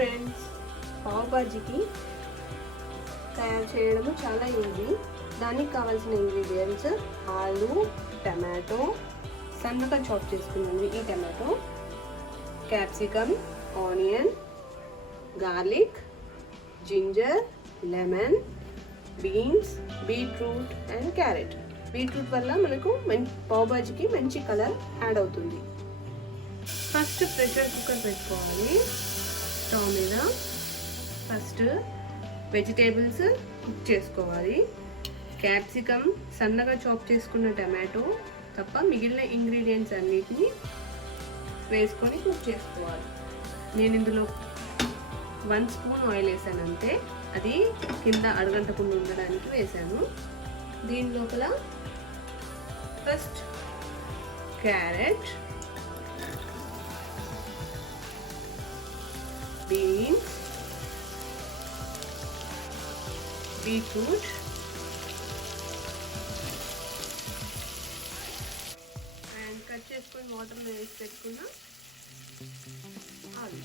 Friends, pav బాజీకి తయారు చేయడం చాలా ఈజీ. దానికి కావాల్సిన ఇంగ్రీడియంట్స్ ఆలు, టమాటో, సన్నగా చాప్ చేసుకున్నాను ఈ tomato, capsicum, onion, garlic, ginger, lemon, beans, beetroot and carrot. Beetroot వల్ల మనకు పావ్ బాజీకి మంచి కలర్ యాడ్ అవుతుంది. ఫస్ట్ ప్రెషర్ కుక్కర్ పెట్టుకోవాలి స్టవ్ మీద. ఫస్ట్ వెజిటేబుల్స్ కుక్ చేసుకోవాలి. క్యాప్సికమ్, సన్నగా చాప్ చేసుకున్న టమాటో తప్ప మిగిలిన ఇంగ్రీడియంట్స్ అన్నిటిని వేసుకొని కుక్ చేసుకోవాలి. నేను ఇందులో 1 స్పూన్ ఆయిల్ వేసాను అంతే. అది కింద అడగంటకుండా ఉండడానికి వేసాను. దీని లోపల first carrot, beans, beetroot and cut చేసుకొని వాటర్లో వేసి పెట్టుకున్న ఆలు.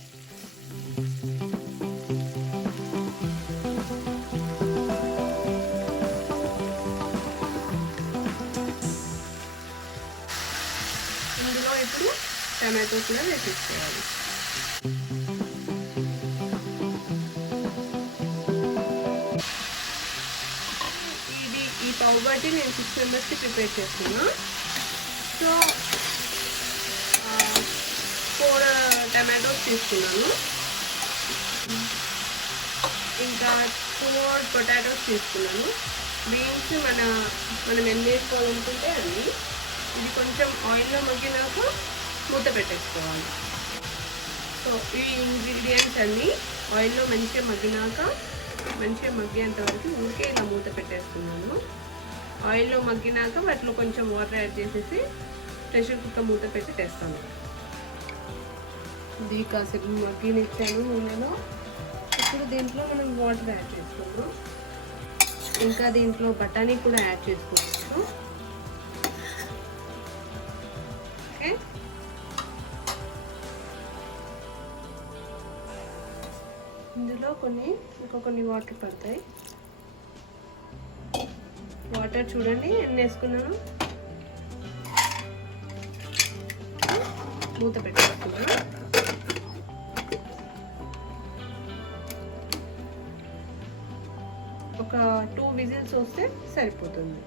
ఇందులో ఇప్పుడు టమాటో కూడా వేసేసుకోవాలి. ఈ పావ్ బాజీ నేను 6 మెంబర్స్కి ప్రిపేర్ చేస్తున్నా. సో 4 టమాటోస్ తీసుకున్నాను, ఇంకా 4 పొటాటోస్ తీసుకున్నాను. బీన్స్ మనం ఎన్ని వేసుకోవాలనుకుంటే అన్ని. ఇది కొంచెం ఆయిల్లో మగ్గినాక మూత పెట్టేసుకోవాలి. సో ఈ ఇంగ్రీడియంట్స్ అన్నీ ఆయిల్లో మంచిగా మగ్గేంత వరకు ఊరికే ఇలా మూత పెట్టేస్తున్నాను. ఆయిల్లో మగ్గినాక వాటిలో కొంచెం వాటర్ యాడ్ చేసేసి ప్రెషర్ కుక్కర్ మూత పెట్టి తెస్తాను. ఇది కాసేపు మగ్గినిచ్చాను నూనెలో. ఇప్పుడు దీంట్లో మనం వాటర్ యాడ్ చేసుకున్నాం. ఇంకా దీంట్లో బఠానీ కూడా యాడ్ చేసుకోవచ్చు. ఓకే, ఇందులో కొన్ని వాటర్ పడతాయి. వాటర్ చూడండి ఎన్ని వేసుకున్నాను. మూత పెట్టేసుకున్నాను. ఒక 2 విజిల్స్ వస్తే సరిపోతుంది.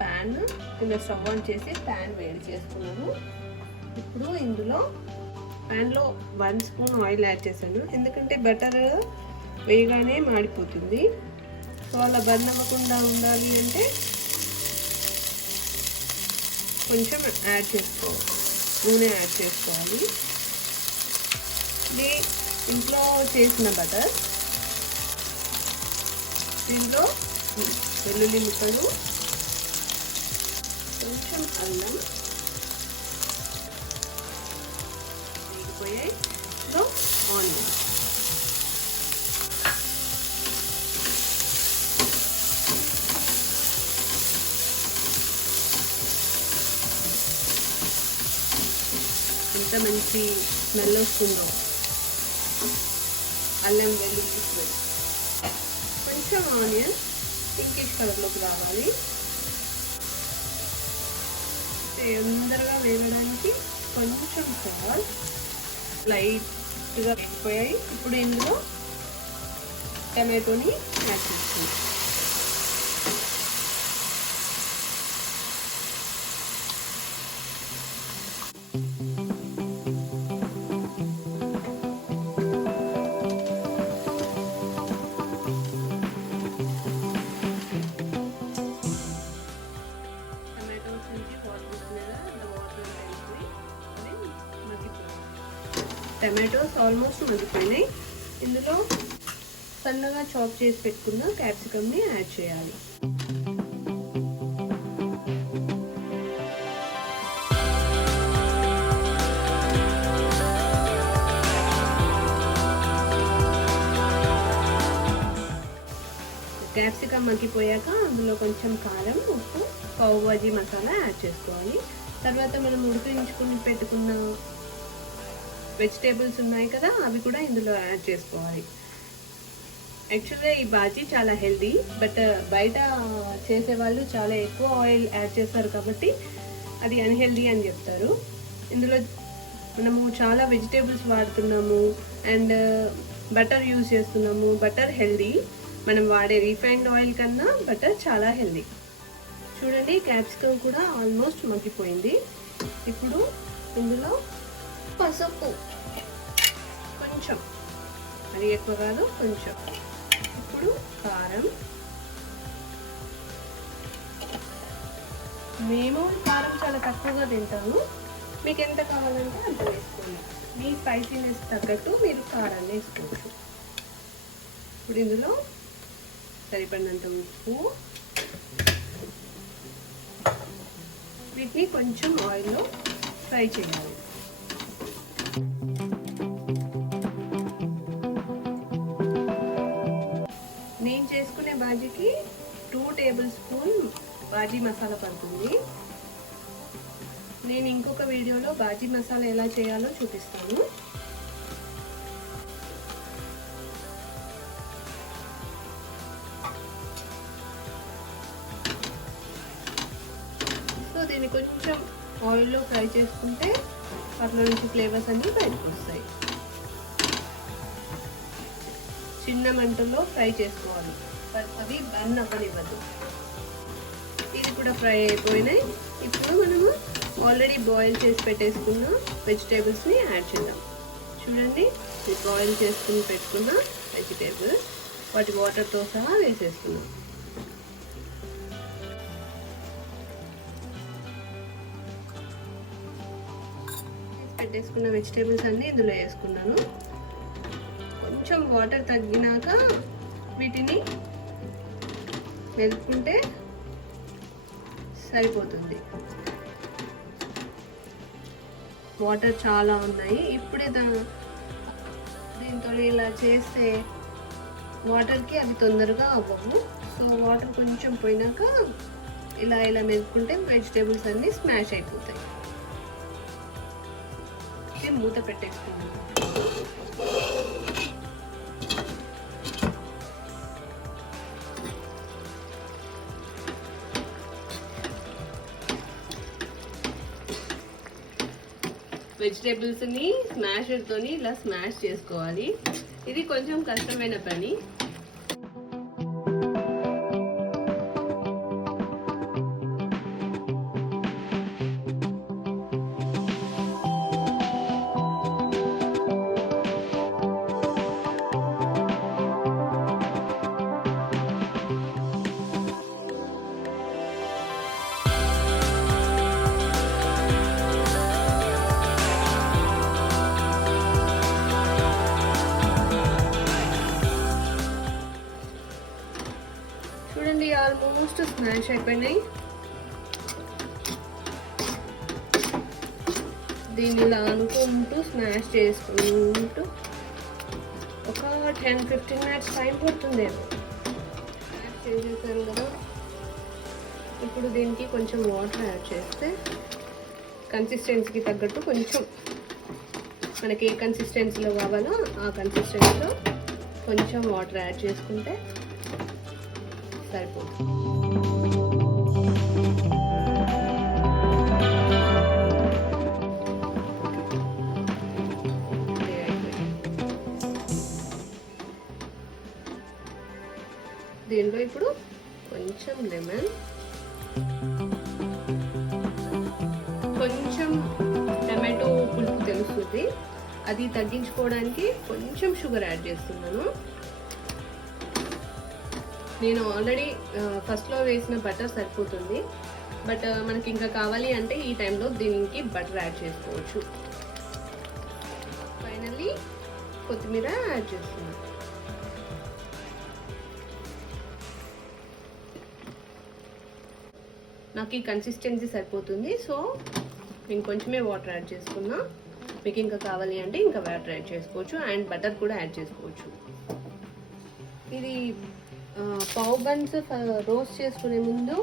ప్యాన్ కింద స్టవ్ ఆన్ చేసి ప్యాన్ వేడి చేసుకున్నాను. ఇప్పుడు ఇందులో ప్యాన్లో 1 స్పూన్ ఆయిల్ యాడ్ చేశాను. ఎందుకంటే బటర్ వేయగానే మాడిపోతుంది. సో అలా బర్న్ అవ్వకుండా ఉండాలి అంటే కొంచెం నూనె యాడ్ చేసుకోవాలి. ఇది ఇంట్లో చేసిన బటర్. దీంట్లో వెల్లుల్లి ముక్కలు, కొంచెం అల్లం వేగిపోయాయి. సో ఆనియన్, ఎంత మంచి స్మెల్ వస్తుందో అల్లం వెల్లుల్లి స్మెల్. కొంచెం ఆనియన్ పింకిష్ కలర్లోకి రావాలి. తొందరగా వేగడానికి కొంచెం సాల్ట్, లైట్గా వేగిపోయాయి. ఇప్పుడు ఇందులో టమాటోని యాడ్ చేసుకుంటాం. టమాటోస్ ఆల్మోస్ట్ మగ్గిపోయినాయి. ఇందులో సన్నగా చాప్ చేసి పెట్టుకున్న క్యాప్సికమ్ని యాడ్ చేయాలి. క్యాప్సికమ్ మగ్గిపోయాక అందులో కొంచెం కారం, ఉప్పు, పావ్ బాజీ మసాలా యాడ్ చేసుకోవాలి. తర్వాత మనం ఉడికించుకుని పెట్టుకున్న వెజిటేబుల్స్ ఉన్నాయి కదా, అవి కూడా ఇందులో యాడ్ చేసుకోవాలి. యాక్చువల్గా ఈ బాజీ చాలా హెల్దీ, బట్ బయట చేసేవాళ్ళు చాలా ఎక్కువ ఆయిల్ యాడ్ చేస్తారు కాబట్టి అది అన్హెల్దీ అని చెప్తారు. ఇందులో మనము చాలా వెజిటేబుల్స్ వాడుతున్నాము అండ్ బటర్ యూజ్ చేస్తున్నాము. బటర్ హెల్దీ, మనం వాడే రిఫైన్డ్ ఆయిల్ కన్నా బటర్ చాలా హెల్దీ. చూడండి, క్యాప్సికమ్ కూడా ఆల్మోస్ట్ మగ్గిపోయింది. ఇప్పుడు ఇందులో పసుపు కొంచెం, మరి ఎక్కువ కాదు, కొంచెం. ఇప్పుడు కారం. మేము కారం చాలా తక్కువగా తింటాము, మీకు ఎంత కావాలంటే అంత వేసుకోండి. మీ స్పైసీనెస్ తగ్గట్టు మీరు కారాన్ని వేసుకోవచ్చు. ఇప్పుడు ఇందులో సరిపడినంత ఉప్పు, వీటిని కొంచెం ఆయిల్లో ఫ్రై చేయాలి. నేను చేసుకునే బాజీకి 2 టేబుల్ స్పూన్ బాజీ మసాలా పడుతుంది. నేను ఇంకొక వీడియోలో బాజీ మసాలా ఎలా చేయాలో చూపిస్తాను. సో దీన్ని కొంచెం ఆయిల్లో ఫ్రై చేసుకుంటే వాటిలో నుంచి ఫ్లేవర్స్ అన్నీ బయటకు వస్తాయి. చిన్న మంటలో ఫ్రై చేసుకోవాలి, అవి బర్న్ అవ్వనివ్వదు. ఇది కూడా ఫ్రై అయిపోయినాయి. ఇప్పుడు మనము ఆల్రెడీ బాయిల్ చేసి పెట్టేసుకున్న వెజిటేబుల్స్ని యాడ్ చేద్దాం. చూడండి, బాయిల్ చేసుకుని పెట్టుకున్న వెజిటేబుల్స్ వాటి వాటర్తో సహా వేసేస్తున్నాం. పెట్టేసుకున్న వెజిటేబుల్స్ అన్నీ ఇందులో వేసుకున్నాను. కొంచెం వాటర్ తగ్గినాక వీటిని మెదుపుకుంటే సరిపోతుంది. వాటర్ చాలా ఉన్నాయి. ఇప్పుడే దీంతో ఇలా చేస్తే వాటర్కి అవి తొందరగా అవ్వవు. సో వాటర్ కొంచెం పోయినాక ఇలా మెదుపుకుంటే వెజిటేబుల్స్ అన్నీ స్మాష్ అయిపోతాయి. మూత పెట్టేసుకున్నాను. వెజిటేబుల్స్ని స్మాషర్తోని ఇలా స్మాష్ చేసుకోవాలి. ఇది కొంచెం కష్టమైన పని. చూడండి, ఆల్మోస్ట్ స్మాష్ అయిపోయినాయి. దీన్ని ఇలా అనుకుంటూ స్మాష్ చేసుకుంటూ ఒక 10-15 మినిట్స్ టైం పడుతుందేమో. స్మాష్ చేసేసాను కదా. ఇప్పుడు దీనికి కొంచెం వాటర్ యాడ్ చేస్తే కన్సిస్టెన్సీకి తగ్గట్టు కొంచెం మనకి ఏ కన్సిస్టెన్సీలో కావాలో ఆ కన్సిస్టెన్సీలో కొంచెం వాటర్ యాడ్ చేసుకుంటే సరిపోతుంది. దీనిలో ఇప్పుడు కొంచెం లెమన్, కొంచెం టమాటో పులుపు తెలుస్తుంది, అది తగ్గించుకోవడానికి కొంచెం షుగర్ యాడ్ చేస్తున్నాను. నేను ఆల్రెడీ ఫస్ట్లో వేసిన బటర్ సరిపోతుంది, బట్ మనకి ఇంకా కావాలి అంటే ఈ టైంలో దీనికి బటర్ యాడ్ చేసుకోవచ్చు. ఫైనల్లీ కొత్తిమీర యాడ్ చేస్తున్నాను. నాకు ఈ కన్సిస్టెన్సీ సరిపోతుంది, సో నేను కొంచెమే వాటర్ యాడ్ చేసుకున్నా. మీకు ఇంకా కావాలి అంటే ఇంకా వాటర్ యాడ్ చేసుకోవచ్చు అండ్ బటర్ కూడా యాడ్ చేసుకోవచ్చు. ఇది పావ్ బన్స్ రోస్ట్ చేసుకునే ముందు,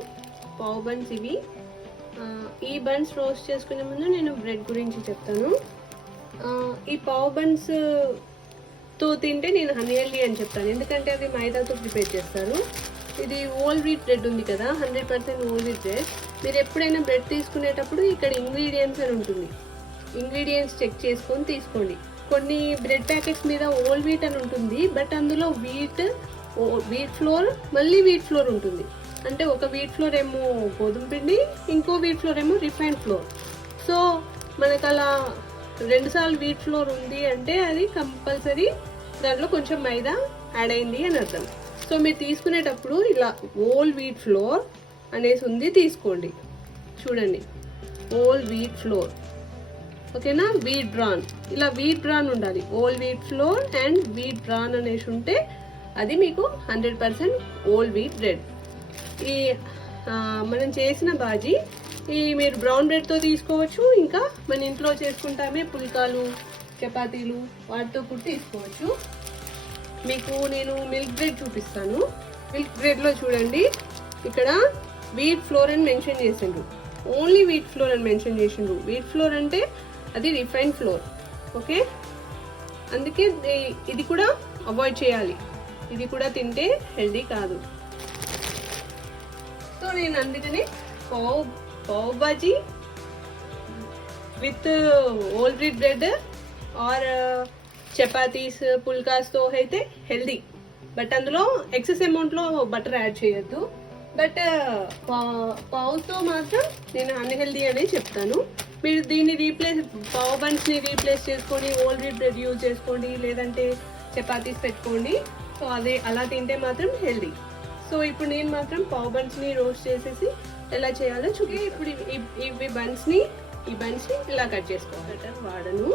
పావ్ బన్స్ ఇవి. ఈ బన్స్ రోస్ట్ చేసుకునే ముందు నేను బ్రెడ్ గురించి చెప్తాను. ఈ పావ్ బన్స్ తో తింటే నేను హనీ అని చెప్తాను, ఎందుకంటే అవి మైదాతో ప్రిపేర్ చేస్తారు. ఇది ఓల్ వీట్ బ్రెడ్ ఉంది కదా, 100% ఓల్ వీట్ బ్రెడ్. మీరు ఎప్పుడైనా బ్రెడ్ తీసుకునేటప్పుడు ఇక్కడ ఇంగ్రీడియంట్స్ అని ఉంటుంది, ఇంగ్రీడియంట్స్ చెక్ చేసుకొని తీసుకోండి. కొన్ని బ్రెడ్ ప్యాకెట్స్ మీద ఓల్ వీట్ అని ఉంటుంది, బట్ అందులో వీట్ ఫ్లోర్ మళ్ళీ వీట్ ఫ్లోర్ ఉంటుంది. అంటే ఒక వీట్ ఫ్లోర్ ఏమో గోధుమ పిండి, ఇంకో వీట్ ఫ్లోర్ ఏమో రిఫైన్డ్ ఫ్లోర్. సో మనకు అలా 2 సార్లు వీట్ ఫ్లోర్ ఉంది అంటే అది కంపల్సరీ దాంట్లో కొంచెం మైదా యాడ్ అయింది అని అర్థం. సో మీరు తీసుకునేటప్పుడు ఇలా ఓల్ వీట్ ఫ్లోర్ అనేసి ఉంది తీసుకోండి. చూడండి, ఓల్ వీట్ ఫ్లోర్, ఓకేనా. వీట్ బ్రాన్, ఇలా వీట్ బ్రాన్ ఉండాలి. Whole wheat flour and wheat bran అనేసి ఉంటే అది మీకు 100% ఓల్ వీట్ బ్రెడ్. ఈ మనం చేసిన బాజీ ఈ మీరు బ్రౌన్ బ్రెడ్తో తీసుకోవచ్చు, ఇంకా మన ఇంట్లో చేసుకుంటామే పుల్కాలు, చపాతీలు, వాటితో కూడా తీసుకోవచ్చు. మీకు నేను మిల్క్ బ్రెడ్ చూపిస్తాను. మిల్క్ బ్రెడ్లో చూడండి, ఇక్కడ వీట్ ఫ్లోర్ అని మెన్షన్ చేసిండ్రు, ఓన్లీ వీట్ ఫ్లోర్ అని మెన్షన్ చేసిండ్రు. వీట్ ఫ్లోర్ అంటే అది రిఫైన్డ్ ఫ్లోర్, ఓకే. అందుకే ఇది కూడా అవాయిడ్ చేయాలి, ఇది కూడా తింటే హెల్దీ కాదు. సో నేను అందుకని pav bhaji with whole wheat bread or chapatis, పుల్కాస్తో అయితే హెల్దీ, బట్ అందులో ఎక్సెస్ అమౌంట్లో బటర్ యాడ్ చేయొద్దు. బట్ పావుతో మాత్రం నేను అన్హెల్దీ అనే చెప్తాను. మీరు దీన్ని పావ్ బన్స్ని రీప్లేస్ చేసుకొని ఓల్ వీట్ బ్రెడ్ యూజ్ చేసుకోండి, లేదంటే చపాతీస్ పెట్టుకోండి. సో అదే అలా తింటే మాత్రం హెల్దీ. సో ఇప్పుడు నేను మాత్రం పావ్ బన్స్ని రోస్ట్ చేసేసి ఎలా చేయాలో చూపి. ఇప్పుడు ఈ బన్స్ని ఇలా కట్ చేసుకోవాలి. బటర్ వాడను,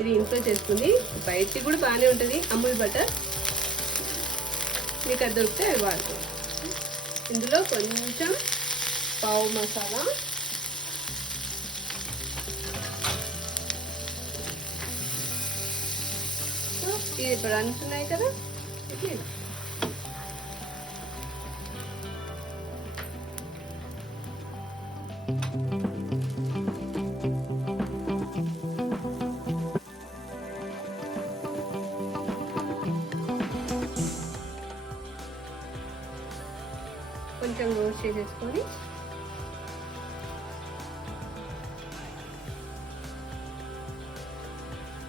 ఇది ఇంట్లో చేసుకుంది, బయటికి కూడా బాగానే ఉంటుంది అమూల్ బటర్, మీకు అది దొరికితే అది వాడుకోండి. ఇందులో కొంచెం పావు మసాలా, ఇది బన్స్ ఉన్నాయి కదా, కొంచెం రోస్ట్ చేసేసుకొని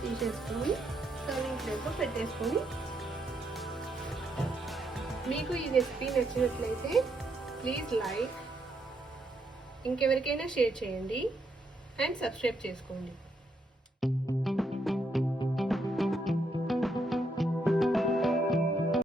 తీసేసుకొని సర్వింగ్ ప్లేట్లో పెట్టేసుకొని, మీకు ఈ రెసిపీ నచ్చినట్లయితే ప్లీజ్ లైక్, ఇంకెవరికైనా షేర్ చేయండి అండ్ సబ్స్క్రైబ్ చేసుకోండి.